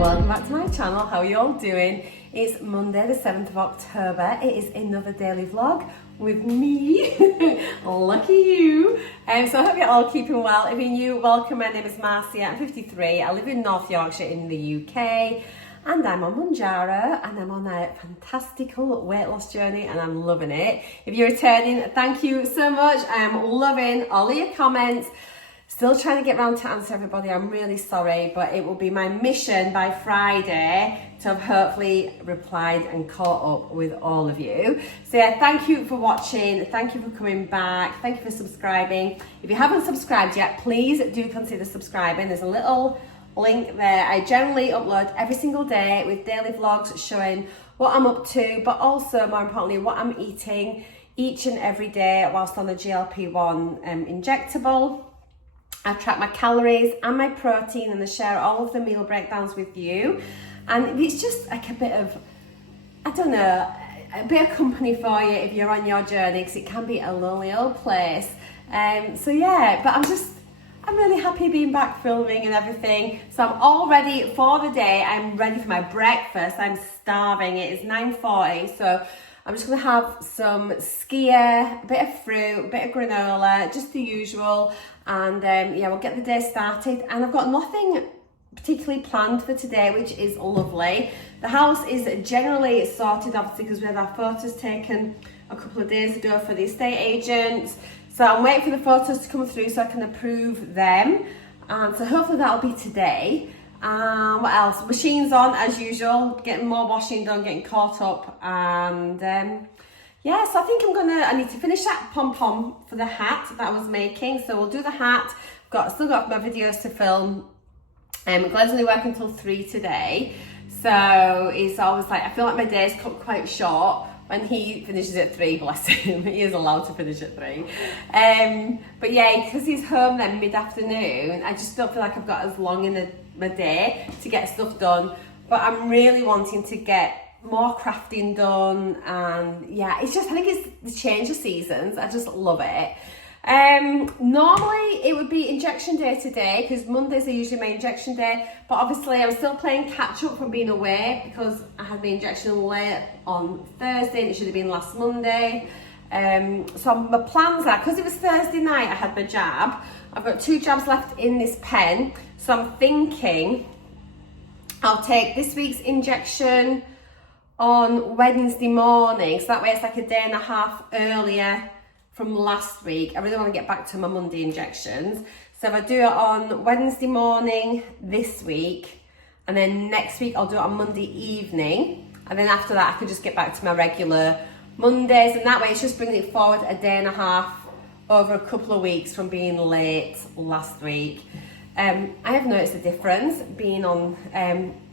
welcome back to my channel. How are you all doing? It's Monday the 7th of October. It is another daily vlog with me. Lucky you. So I hope you're all keeping well. If you're new, welcome. My name is Marcia. I'm 53. I live in North Yorkshire in the UK. And I'm on Mounjaro, and I'm on a fantastical weight loss journey, and I'm loving it. If you're returning, thank you so much. I am loving all of your comments. Still trying to get around to answer everybody. I'm really sorry, but it will be my mission by Friday to have hopefully replied and caught up with all of you. So yeah, thank you for watching. Thank you for coming back. Thank you for subscribing. If you haven't subscribed yet, please do consider subscribing. There's a little link there. I generally upload every single day with daily vlogs showing what I'm up to, but also more importantly, what I'm eating each and every day whilst on the GLP-1 injectable. I track my calories and my protein, and I share all of the meal breakdowns with you. And it's just like a bit of, I don't know, a bit of company for you if you're on your journey, because it can be a lonely old place. So yeah, but I'm really happy being back filming and everything. So I'm all ready for the day. I'm ready for my breakfast. I'm starving. It is 9:40, so I'm just gonna have some skyr, a bit of fruit, a bit of granola, just the usual. And yeah, we'll get the day started. And I've got nothing particularly planned for today, which is lovely. The house is generally sorted, obviously, because we had our photos taken a couple of days ago for the estate agents. So I'm waiting for the photos to come through so I can approve them. And so hopefully that'll be today. What else? Machine's on as usual, getting more washing done, getting caught up. And yeah, so I think I need to finish that pom-pom for the hat that I was making. So we'll do the hat. Still got my videos to film. Glenn's only working until 3 today. So it's always like, I feel like my days cut quite short when he finishes at 3, bless him. He is allowed to finish at 3. But yeah, because he's home then mid-afternoon, I just don't feel like I've got as long in my day to get stuff done. But I'm really wanting to get more crafting done, and yeah, it's just, I think it's the change of seasons. I just love it. Normally it would be injection day today, because Mondays are usually my injection day, but obviously I'm still playing catch up from being away, because I had the injection late on Thursday and it should have been last Monday. So my plans are, because it was Thursday night I had my jab, I've got 2 jabs left in this pen, so I'm thinking I'll take this week's injection on Wednesday morning, so that way it's like a day and a half earlier from last week. I really want to get back to my Monday injections. So if I do it on Wednesday morning this week, and then next week I'll do it on Monday evening, and then after that I can just get back to my regular Mondays, and that way it's just bringing it forward a day and a half over a couple of weeks from being late last week. I have noticed a difference being on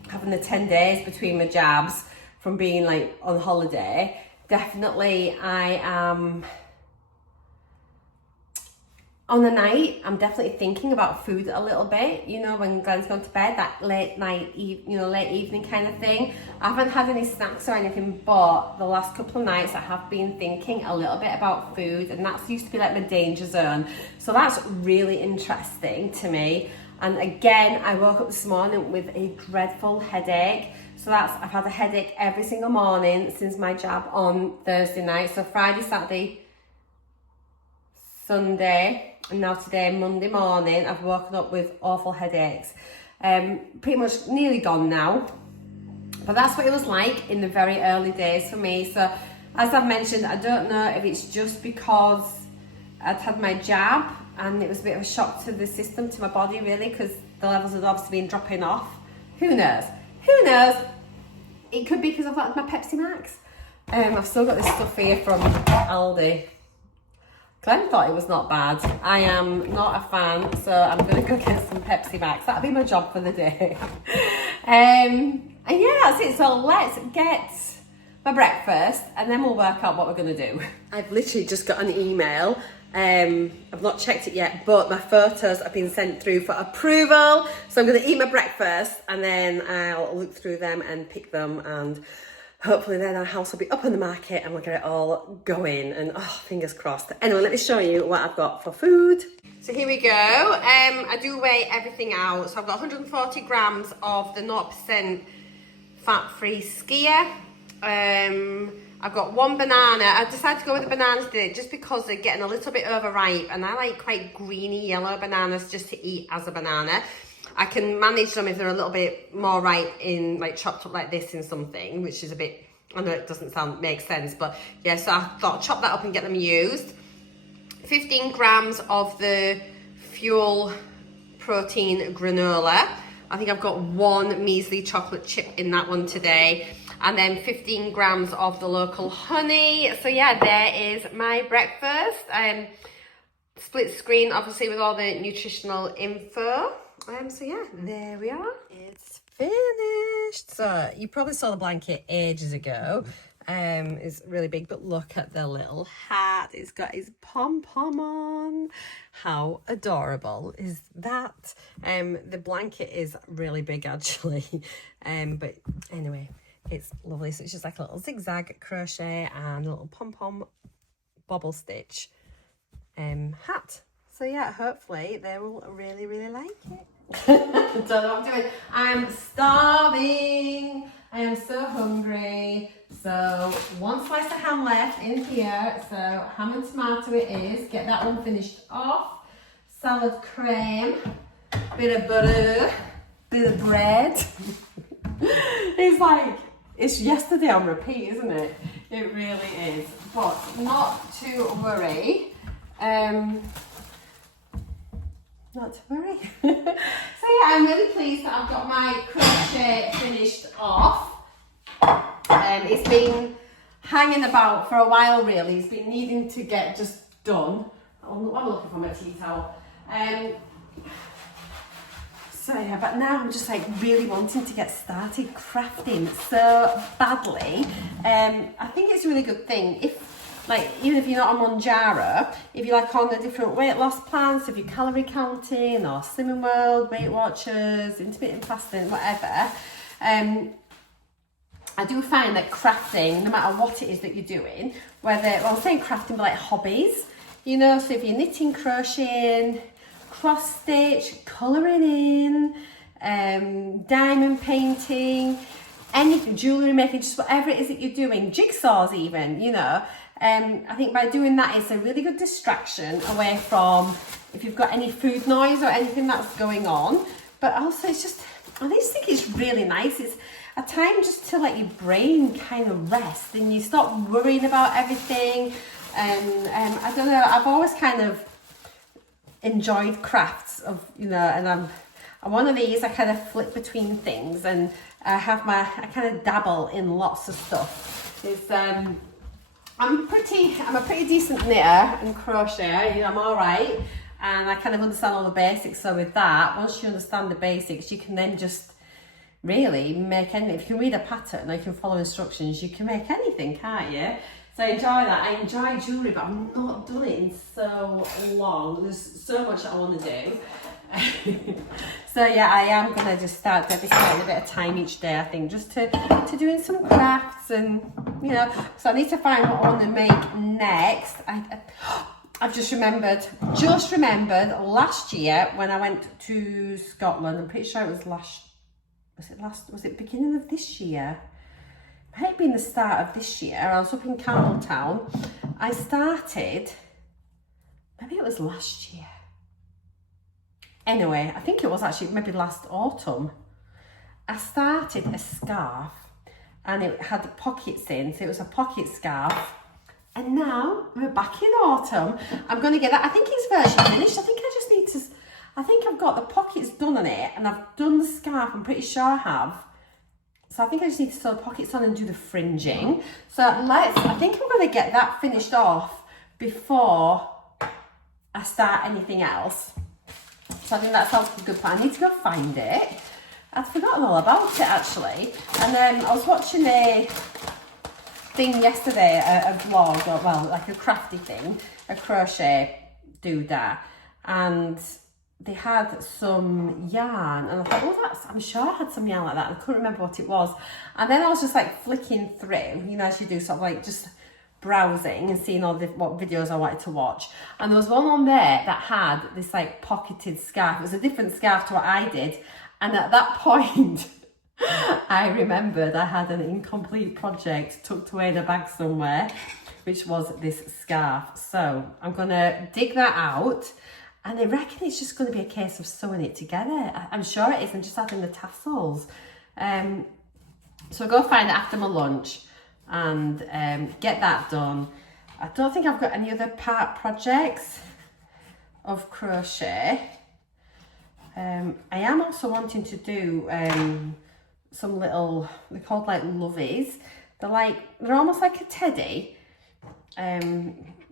having the 10 days between my jabs from being like on holiday. Definitely I am on the night, I'm definitely thinking about food a little bit, you know, when Glenn's gone to bed, that late night, late evening kind of thing. I haven't had any snacks or anything, but the last couple of nights I have been thinking a little bit about food, and that used to be like my danger zone. So that's really interesting to me. And again, I woke up this morning with a dreadful headache. So I've had a headache every single morning since my jab on Thursday night. So Friday, Saturday, Sunday, and now today, Monday morning, I've woken up with awful headaches. Pretty much nearly gone now. But that's what it was like in the very early days for me. So as I've mentioned, I don't know if it's just because I'd had my jab and it was a bit of a shock to the system, to my body really, because the levels had obviously been dropping off. Who knows? Who knows? It could be because I've had my Pepsi Max. I've still got this stuff here from Aldi. Glenn thought it was not bad. I am not a fan, so I'm going to go get some Pepsi Max. That'll be my job for the day. And yeah, that's it. So let's get my breakfast and then we'll work out what we're going to do. I've literally just got an email. I've not checked it yet, but my photos have been sent through for approval. So I'm going to eat my breakfast and then I'll look through them and pick them and hopefully then our house will be up on the market and we'll get it all going, and oh, fingers crossed. Anyway, let me show you what I've got for food. So here we go. I do weigh everything out. So I've got 140 grams of the 0% fat-free skier. I've got one banana. I decided to go with the bananas today just because they're getting a little bit overripe, and I like quite greeny yellow bananas just to eat as a banana. I can manage them if they're a little bit more ripe in, like, chopped up like this in something, which is a bit, I know it doesn't make sense, but yeah, so I thought chop that up and get them used. 15 grams of the Fuel protein granola. I think I've got one measly chocolate chip in that one today. And then 15 grams of the local honey. So yeah, there is my breakfast. Split screen, obviously, with all the nutritional info. So yeah, there we are. It's finished. So you probably saw the blanket ages ago. It's really big, but look at the little hat. It's got his pom-pom on. How adorable is that? The blanket is really big, actually. But anyway, it's lovely. So it's just like a little zigzag crochet and a little pom-pom bobble stitch hat. So yeah, hopefully they will really, really like it. Don't know what I'm doing. I'm starving. I am so hungry. So one slice of ham left in here. So ham and tomato it is. Get that one finished off. Salad cream. Bit of butter. Bit of bread. It's like, it's yesterday on repeat, isn't it? It really is. But not to worry. Not to worry. So yeah, I'm really pleased that I've got my crochet finished off. It's been hanging about for a while, really. It's been needing to get just done. I'm looking for my tea towel. So yeah, but now I'm just like really wanting to get started crafting so badly. I think it's a really good thing if, like, even if you're not on Mounjaro, if you're like on the different weight loss plans, if you're calorie counting or Slimming World, Weight Watchers, intermittent fasting, whatever, I do find that crafting, no matter what it is that you're doing, whether, well, I'm saying crafting, but like hobbies, you know, so if you're knitting, crocheting, cross stitch, colouring in, diamond painting, anything, jewellery making, just whatever it is that you're doing, jigsaws even, you know, I think by doing that, it's a really good distraction away from if you've got any food noise or anything that's going on. But also it's just, I just think it's really nice. It's a time just to let your brain kind of rest and you stop worrying about everything. And I don't know, I've always kind of enjoyed crafts of, you know, and I'm one of these, I kind of flip between things and I kind of dabble in lots of stuff. It's, I'm a pretty decent knitter and crocheter, you know, I'm all right. And I kind of understand all the basics. So with that, once you understand the basics, you can then just really make anything. If you can read a pattern or you can follow instructions, you can make anything, can't you? So I enjoy that. I enjoy jewellery, but I've not done it in so long. There's so much that I want to do. So yeah, I am going to just start dedicating a bit of time each day, I think, just to doing some crafts and, you know. So I need to find what I want to make next. I've just remembered last year when I went to Scotland, I'm pretty sure it was it beginning of this year? It might have been the start of this year. I was up in Campbelltown. I started, maybe it was last year. Anyway, I think it was actually maybe last autumn. I started a scarf and it had pockets in, so it was a pocket scarf. And now we're back in autumn. I'm going to get that. I think it's virtually finished. I think I've got the pockets done on it and I've done the scarf. I'm pretty sure I have. So I think I just need to sew the pockets on and do the fringing. So I think I'm going to get that finished off before I start anything else. So I think that sounds like a good plan. I need to go find it. I'd forgotten all about it, actually. And then I was watching a thing yesterday, a vlog, or well, like a crafty thing, a crochet doodah. And they had some yarn, and I thought, oh, I'm sure I had some yarn like that, and I couldn't remember what it was. And then I was just like flicking through, you know, as you do, sort of like just browsing and seeing all what videos I wanted to watch. And there was one on there that had this like pocketed scarf. It was a different scarf to what I did. And at that point, I remembered I had an incomplete project tucked away in a bag somewhere, which was this scarf. So I'm gonna dig that out. And I reckon it's just going to be a case of sewing it together. I'm sure it is, and just adding the tassels. So I'll go find it after my lunch and get that done. I don't think I've got any other projects of crochet. I am also wanting to do some little, they're called like lovies. They're almost like a teddy.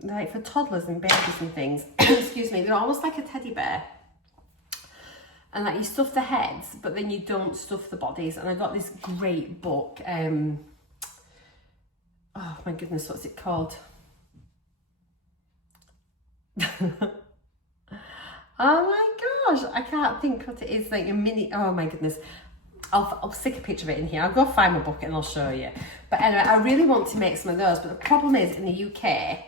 Like for toddlers and babies and things. Excuse me, they're almost like a teddy bear. And like you stuff the heads, but then you don't stuff the bodies. And I got this great book. Oh my goodness, what's it called? Oh my gosh, I can't think what it is. Like a mini, oh my goodness. I'll stick a picture of it in here. I'll go find my book and I'll show you. But anyway, I really want to make some of those. But the problem is in the UK,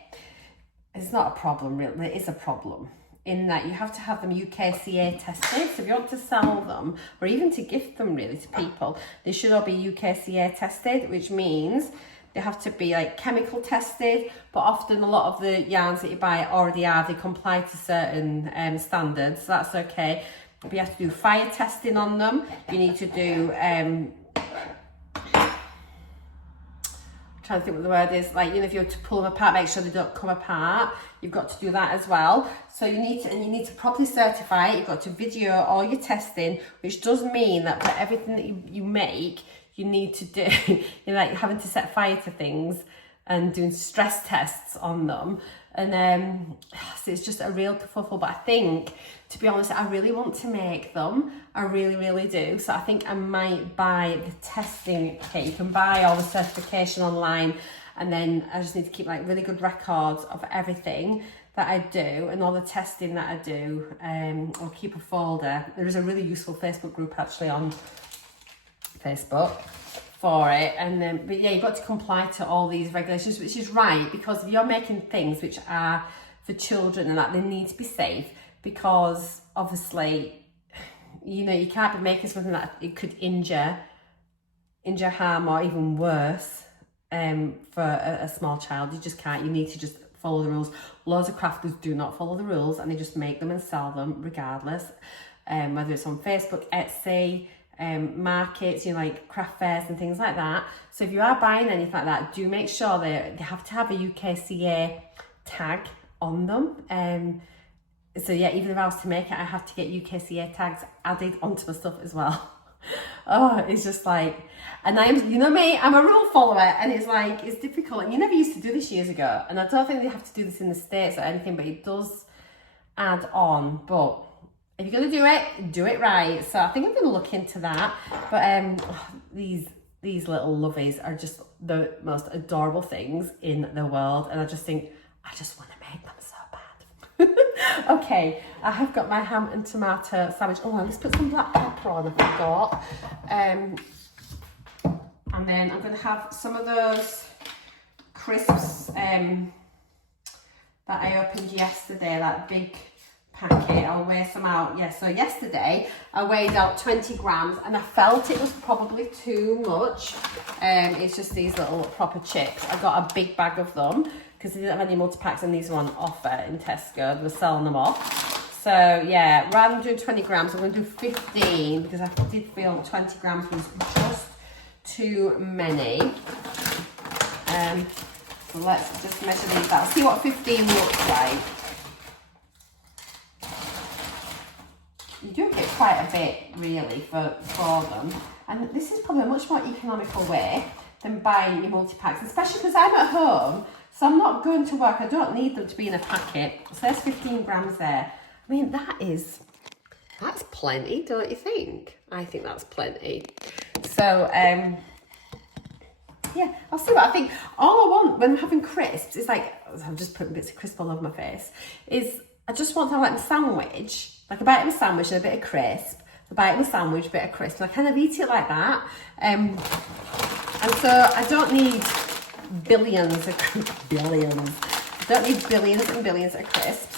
it's not a problem really, it is a problem in that you have to have them UKCA tested. So if you want to sell them or even to gift them really to people, they should all be UKCA tested, which means they have to be like chemical tested, but often a lot of the yarns that you buy already are, they comply to certain standards, so that's okay. But you have to do fire testing on them. You need to do trying to think what the word is, like, you know, if you were to pull them apart, make sure they don't come apart. You've got to do that as well. So you need to properly certify it. You've got to video all your testing, which does mean that for everything that you make, you need to do, you're like having to set fire to things and doing stress tests on them. And so it's just a real kerfuffle. But I think, to be honest, I really want to make them. I really, really do. So I think I might buy the testing kit. You can buy all the certification online, and then I just need to keep like really good records of everything that I do and all the testing that I do. I'll keep a folder. There is a really useful Facebook group actually on Facebook for it, and then but yeah, you've got to comply to all these regulations, which is right, because if you're making things which are for children and that, they need to be safe, because obviously, you know, you can't be making something that it could injure, harm, or even worse for a small child. You just can't. You need to just follow the rules. Loads of crafters do not follow the rules, and they just make them and sell them regardless, whether it's on Facebook, Etsy, markets, you know, like craft fairs and things like that. So if you are buying anything like that, do make sure they have to have a UKCA tag on them. So yeah, even if I was to make it, I have to get UKCA tags added onto my stuff as well. Oh, it's just like, and I'm, you know me, I'm a rule follower, and it's like, it's difficult. And you never used to do this years ago, and I don't think they have to do this in the States or anything, but it does add on. But if you're going to do it right. So I think I'm going to look into that. But these little lovies are just the most adorable things in the world. And I just think, I just want to make them so bad. Okay, I have got my ham and tomato sandwich. Oh, let's put some black pepper on, I forgot. And then I'm going to have some of those crisps that I opened yesterday, that big packet. I'll weigh some out. Yeah, so yesterday I weighed out 20 grams and I felt it was probably too much. It's just these little proper chips. I got a big bag of them because they didn't have any multi-packs, and these were on offer in Tesco. They were selling them off. So yeah, rather than doing 20 grams, I'm going to do 15 because I did feel 20 grams was just too many. So let's just measure these out. See what 15 looks like. You do get quite a bit really for them, and this is probably a much more economical way than buying your multi-packs, especially because I'm at home, so I'm not going to work. I don't need them to be in a packet. So there's 15 grams there. I mean, that's plenty, don't you think? I think that's plenty. So yeah, I'll see what I think. All I want when I'm having crisps is like, I'm just putting bits of crisp all over my face, is I just want to have like a sandwich, like a bite of a sandwich and a bit of crisp, a bite of a sandwich, a bit of crisp, and I kind of eat it like that. And so I don't need billions of billions. I don't need billions and billions of crisps.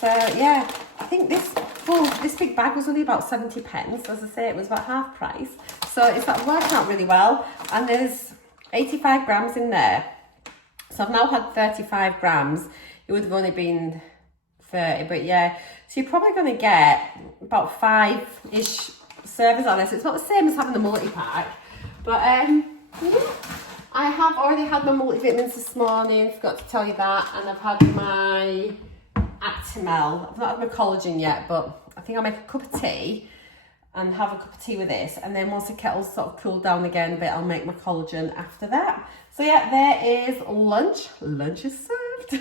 So yeah, I think this big bag was only about 70 pence. As I say, it was about half price. So it's like working out really well. And there's 85 grams in there. So I've now had 35 grams. It would have only been 30, but yeah. So you're probably going to get about 5-ish servings on this. It's not the same as having the multi-pack. But I have already had my multivitamins this morning. Forgot to tell you that. And I've had my Actimel. I've not had my collagen yet, but I think I'll make a cup of tea and have a cup of tea with this, and then once the kettle's sort of cooled down again a bit, I'll make my collagen after that. So yeah, there is lunch. Lunch is served.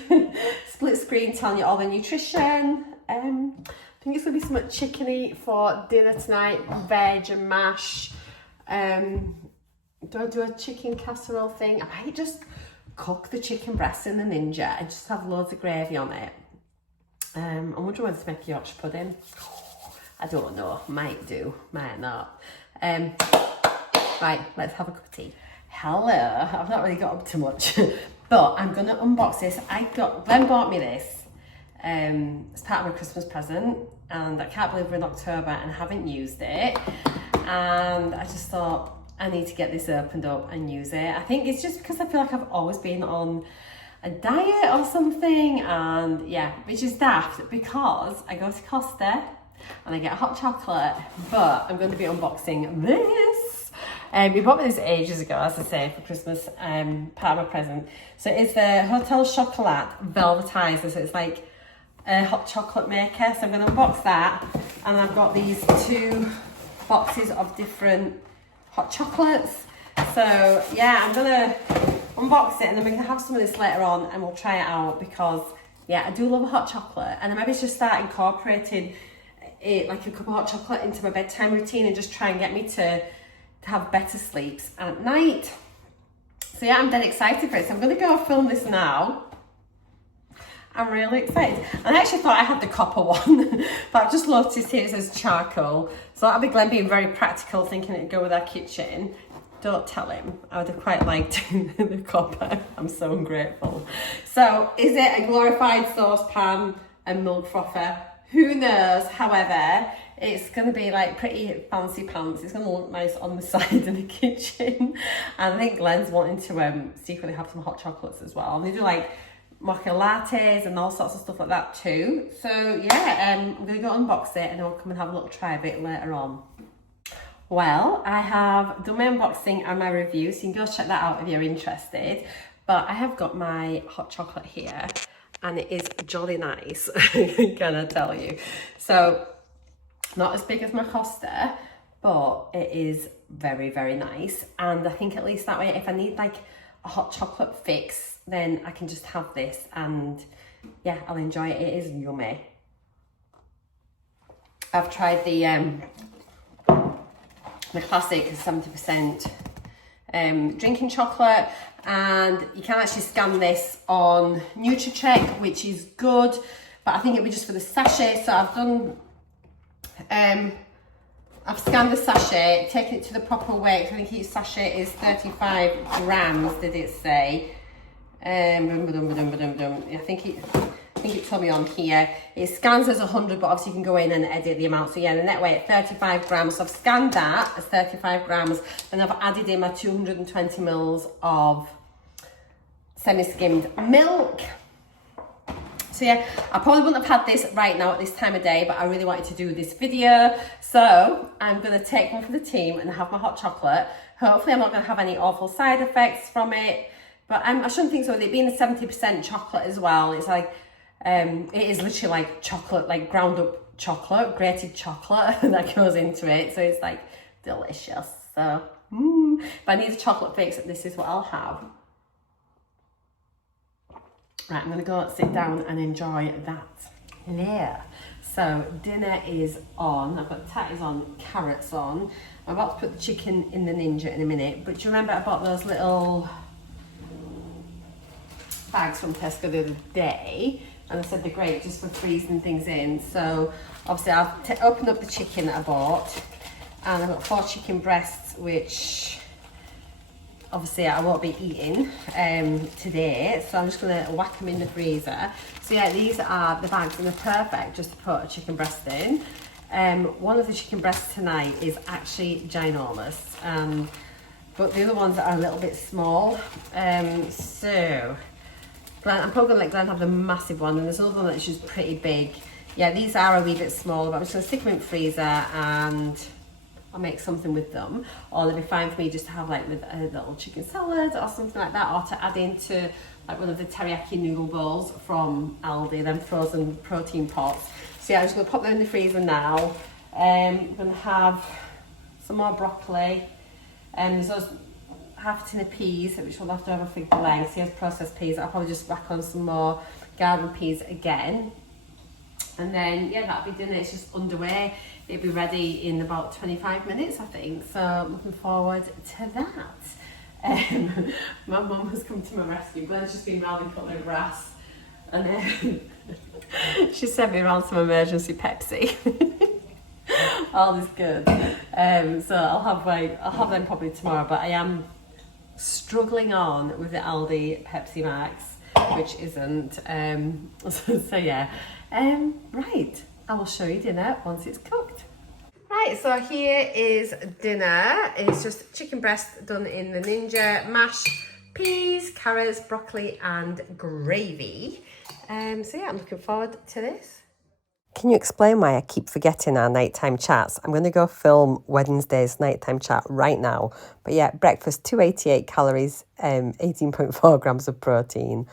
Split screen telling you all the nutrition. I think it's gonna be some chickeny for dinner tonight, veg and mash. Do I do a chicken casserole thing? I might just cook the chicken breast in the Ninja and just have loads of gravy on it. I'm wondering whether to make Yorkshire pudding. I don't know, might do, might not. Right, let's have a cup of tea. Hello, I've not really got up to much, but I'm gonna unbox this. Glenn bought me this as part of my Christmas present, and I can't believe we're in October and haven't used it. And I just thought, I need to get this opened up and use it. I think it's just because I feel like I've always been on a diet or something, and yeah, which is daft because I go to Costa and I get a hot chocolate, but I'm going to be unboxing this. We bought me this ages ago, as I say, for Christmas, part of my present. So it's the Hotel Chocolat Velvetizer, so it's like a hot chocolate maker. So I'm going to unbox that, and I've got these 2 boxes of different hot chocolates. So yeah, I'm going to unbox it, and then we're going to have some of this later on and we'll try it out, because yeah, I do love a hot chocolate, and I maybe just start incorporating it, like a cup of hot chocolate, into my bedtime routine and just try and get me to have better sleeps at night. So yeah, I'm dead excited for it. So I'm going to go film this now. I'm really excited. And I actually thought I had the copper one, but I've just noticed here it says charcoal. So that'll be Glenn being very practical, thinking it'd go with our kitchen. Don't tell him. I would have quite liked the copper. I'm so ungrateful. So is it a glorified saucepan and milk frother? Who knows? However, it's going to be like pretty fancy pants. It's going to look nice on the side in the kitchen. And I think Glenn's wanting to secretly have some hot chocolates as well. And they do like mocha lattes and all sorts of stuff like that too. So yeah, I'm going to go unbox it and I'll come and have a little try of it later on. Well, I have done my unboxing and my review, so you can go check that out if you're interested. But I have got my hot chocolate here, and it is jolly nice, can I tell you. So, not as big as my Costa, but it is very, very nice. And I think at least that way, if I need like a hot chocolate fix, then I can just have this, and yeah, I'll enjoy it. It is yummy. I've tried the classic 70% drinking chocolate, and you can actually scan this on NUTRACHECK, which is good, but I think it'll be just for the sachet. So I've done, I've scanned the sachet, taken it to the proper weight. I think each sachet is 35 grams, did it say? I think it told me on here. It scans as 100, but obviously you can go in and edit the amount. So yeah, the net weight 35 grams. So I've scanned that as 35 grams. Then I've added in my 220 mils of semi-skimmed milk. So yeah, I probably wouldn't have had this right now at this time of day, but I really wanted to do this video. So I'm gonna take one for the team and have my hot chocolate. Hopefully I'm not gonna have any awful side effects from it, but I shouldn't think so. With it being a 70% chocolate as well, it's like, it is literally like chocolate, like ground up chocolate, grated chocolate that goes into it. So it's like delicious. So, if I need a chocolate fix, this is what I'll have. Right, I'm gonna go sit down and enjoy that. Yeah. So dinner is on. I've got tatties on, carrots on. I'm about to put the chicken in the Ninja in a minute. But do you remember I bought those little bags from Tesco the other day? and I said they're great just for freezing things in. So obviously I've opened up the chicken that I bought, and I've got 4 chicken breasts, which obviously I won't be eating today, so I'm just going to whack them in the freezer. So yeah, these are the bags, and they're perfect just to put a chicken breast in. One of the chicken breasts tonight is actually ginormous, but the other ones are a little bit small. So Glenn, I'm probably going to let Glenn have the massive one, and there's another one that's just pretty big. Yeah, these are a wee bit smaller, but I'm just going to stick them in the freezer and I'll make something with them, or they'll be fine for me just to have like with a little chicken salad or something like that, or to add into like one of the teriyaki noodle bowls from Aldi, them frozen protein pots. So yeah, I'm just going to pop them in the freezer now. I'm going to have some more broccoli, and there's those half a tin of peas, which we'll have to have for Glenn. So he has processed peas. I'll probably just whack on some more garden peas again. And then, yeah, that'll be dinner. It's just underway. It'll be ready in about 25 minutes, I think. So I'm looking forward to that. My mum has come to my rescue. Glenn's just been round and cutting grass. And she sent me around some emergency Pepsi. All is good. So I'll have them probably tomorrow. But I am struggling on with the Aldi Pepsi Max, which isn't. So yeah. Right, I will show you dinner once it's cooked. Right, so here is dinner. It's just chicken breast done in the Ninja, mash, peas, carrots, broccoli and gravy. So yeah, I'm looking forward to this. Can you explain why I keep forgetting our nighttime chats? I'm going to go film Wednesday's nighttime chat right now. But yeah, breakfast, 288 calories, 18.4 grams of protein.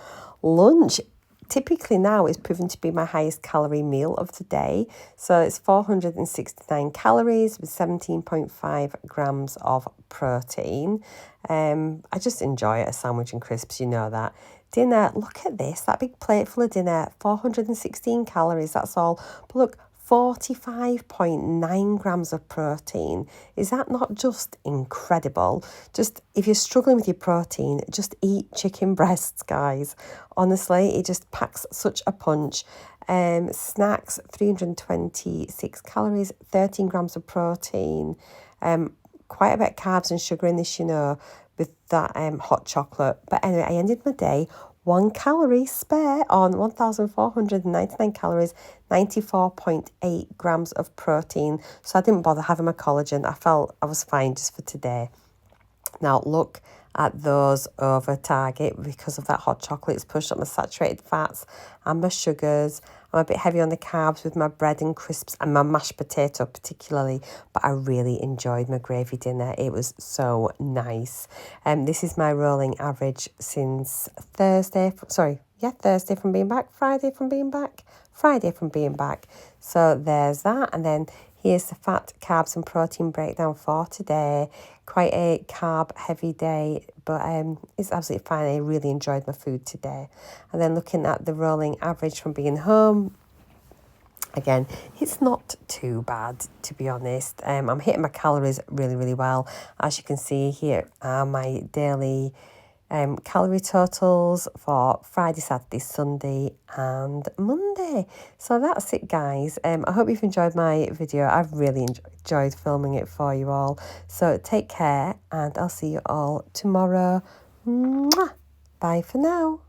Lunch, typically now is proven to be my highest calorie meal of the day. So it's 469 calories with 17.5 grams of protein. I just enjoy a sandwich and crisps, you know that. Dinner, look at this, that big plate full of dinner, 416 calories, that's all. But look, 45.9 grams of protein. Is that not just incredible? Just, if you're struggling with your protein, just eat chicken breasts, guys. Honestly, it just packs such a punch. Snacks, 326 calories, 13 grams of protein. Quite a bit of carbs and sugar in this, you know, with that hot chocolate. But anyway, I ended my day 1 calorie spare on 1,499 calories, 94.8 grams of protein. So I didn't bother having my collagen. I felt I was fine just for today. Now look at those over target because of that hot chocolate. It's pushed up my saturated fats and my sugars. I'm a bit heavy on the carbs with my bread and crisps and my mashed potato particularly, but I really enjoyed my gravy dinner. It was so nice. This is my rolling average since Thursday from being back, Friday from being back. So there's that, and then here's the fat, carbs and protein breakdown for today. Quite a carb heavy day, but it's absolutely fine. I really enjoyed my food today. And then looking at the rolling average from being home, again, it's not too bad, to be honest. I'm hitting my calories really, really well. As you can see, here are my daily calorie totals for Friday, Saturday, Sunday and Monday. So that's it, guys. I hope you've enjoyed my video. I've really enjoyed filming it for you all. So take care, and I'll see you all tomorrow. Mwah! Bye for now.